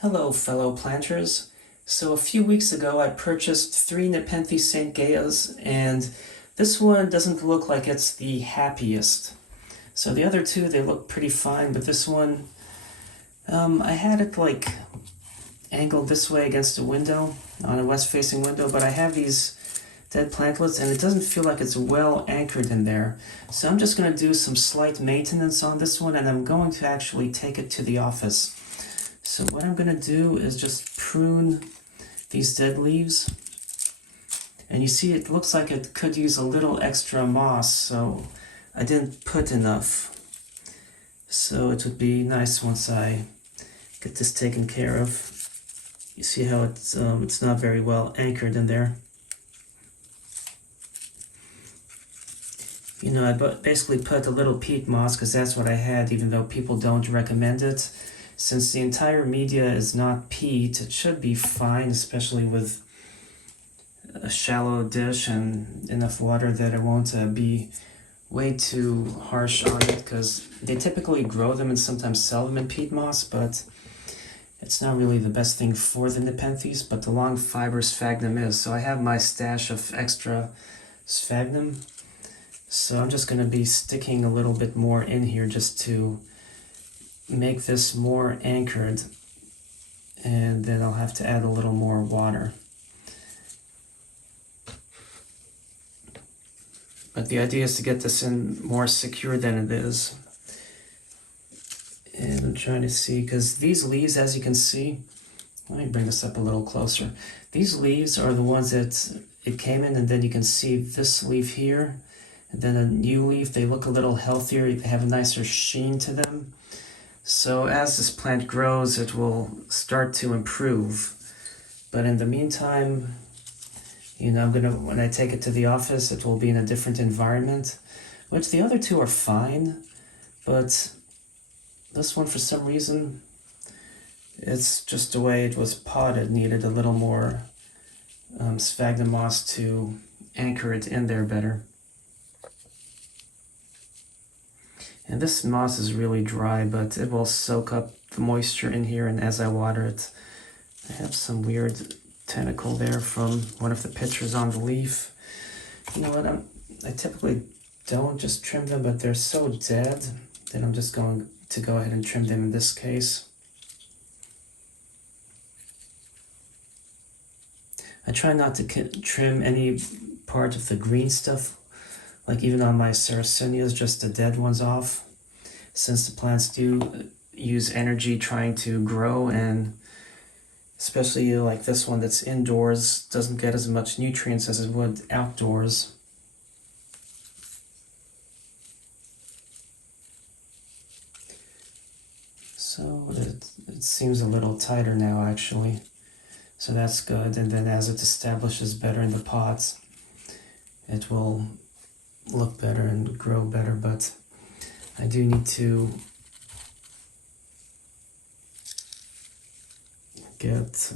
Hello, fellow planters. So a few weeks ago I purchased 3 Nepenthes St. Gayas, and this one doesn't look like it's the happiest. So the other two, they look pretty fine, but this one, I had it like angled this way against a window, on a west-facing window, but I have these dead plantlets and it doesn't feel like it's well anchored in there. So I'm just going to do some slight maintenance on this one, and I'm going to actually take it to the office. So what I'm going to do is just prune these dead leaves. And you see it looks like it could use a little extra moss, so I didn't put enough. So it would be nice once I get this taken care of. You see how it's not very well anchored in there. You know, I basically put a little peat moss because that's what I had, even though people don't recommend it. Since the entire media is not peat, it should be fine, especially with a shallow dish and enough water that it won't be way too harsh on it, because they typically grow them and sometimes sell them in peat moss, but it's not really the best thing for the Nepenthes, but the long fiber sphagnum is. So I have my stash of extra sphagnum. So I'm just going to be sticking a little bit more in here just to make this more anchored, and then I'll have to add a little more water. But the idea is to get this in more secure than it is. And I'm trying to see, because these leaves, as you can see, let me bring this up a little closer. These leaves are the ones that it came in, and then you can see this leaf here, and then a new leaf. They look a little healthier, they have a nicer sheen to them. So as this plant grows, it will start to improve. But in the meantime, you know, when I take it to the office, it will be in a different environment, which the other two are fine, but this one, for some reason, it's just the way it was potted, needed a little more sphagnum moss to anchor it in there better. And this moss is really dry, but it will soak up the moisture in here, and as I water it, I have some weird tentacle there from one of the pictures on the leaf. You know what, I typically don't just trim them, but they're so dead that I'm just going to go ahead and trim them in this case. I try not to trim any part of the green stuff, like even on my sarracenias, just the dead ones off, since the plants do use energy trying to grow, and especially like this one that's indoors doesn't get as much nutrients as it would outdoors. So it seems a little tighter now, actually. So that's good, and then as it establishes better in the pots, it will look better and grow better, but I do need to get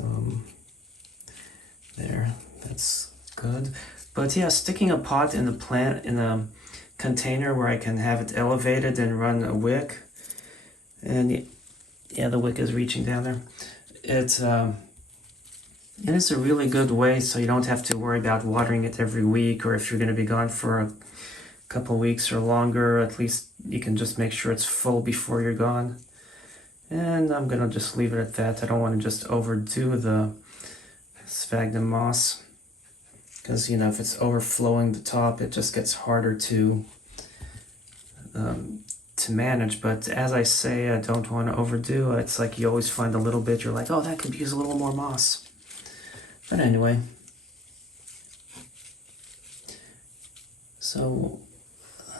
there. That's good. But yeah, sticking a pot in the plant in a container where I can have it elevated and run a wick, and yeah, the wick is reaching down there. It's a really good way, so you don't have to worry about watering it every week, or if you're going to be gone for a couple weeks or longer, at least you can just make sure it's full before you're gone. And I'm going to just leave it at that. I don't want to just overdo the sphagnum moss, because, you know, if it's overflowing the top, it just gets harder to manage. But as I say, I don't want to overdo. It's like you always find a little bit, you're like, oh, that could use a little more moss. But anyway, so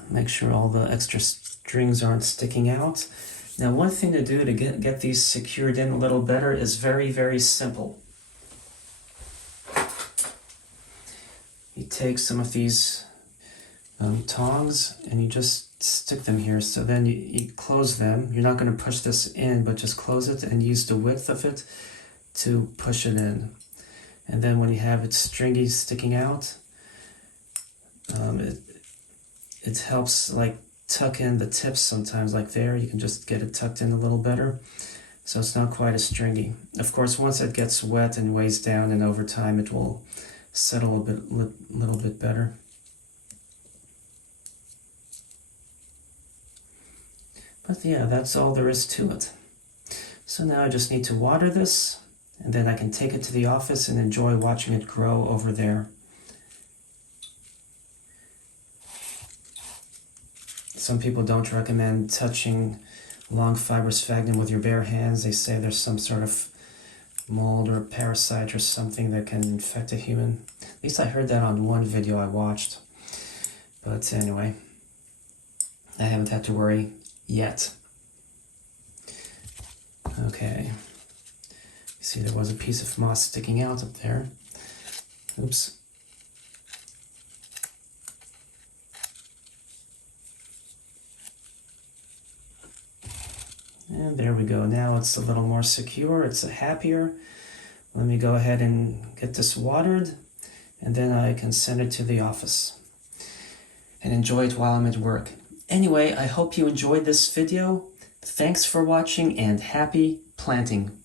make sure all the extra strings aren't sticking out. Now, one thing to do to get these secured in a little better is very, very simple. You take some of these tongs and you just stick them here. So then you close them. You're not going to push this in, but just close it and use the width of it to push it in. And then when you have it stringy sticking out, it helps like tuck in the tips sometimes, like there. You can just get it tucked in a little better. so it's not quite as stringy. Of course, once it gets wet and weighs down, and over time it will settle a little bit better. But yeah, that's all there is to it. So now I just need to water this, and then I can take it to the office and enjoy watching it grow over there. Some people don't recommend touching long fibrous sphagnum with your bare hands. They say there's some sort of mold or parasite or something that can infect a human. At least I heard that on one video I watched. But anyway, I haven't had to worry yet. Okay. You see there was a piece of moss sticking out up there. Oops. And there we go. Now it's a little more secure. It's happier. Let me go ahead and get this watered, and then I can send it to the office and enjoy it while I'm at work. Anyway, I hope you enjoyed this video. Thanks for watching, and happy planting.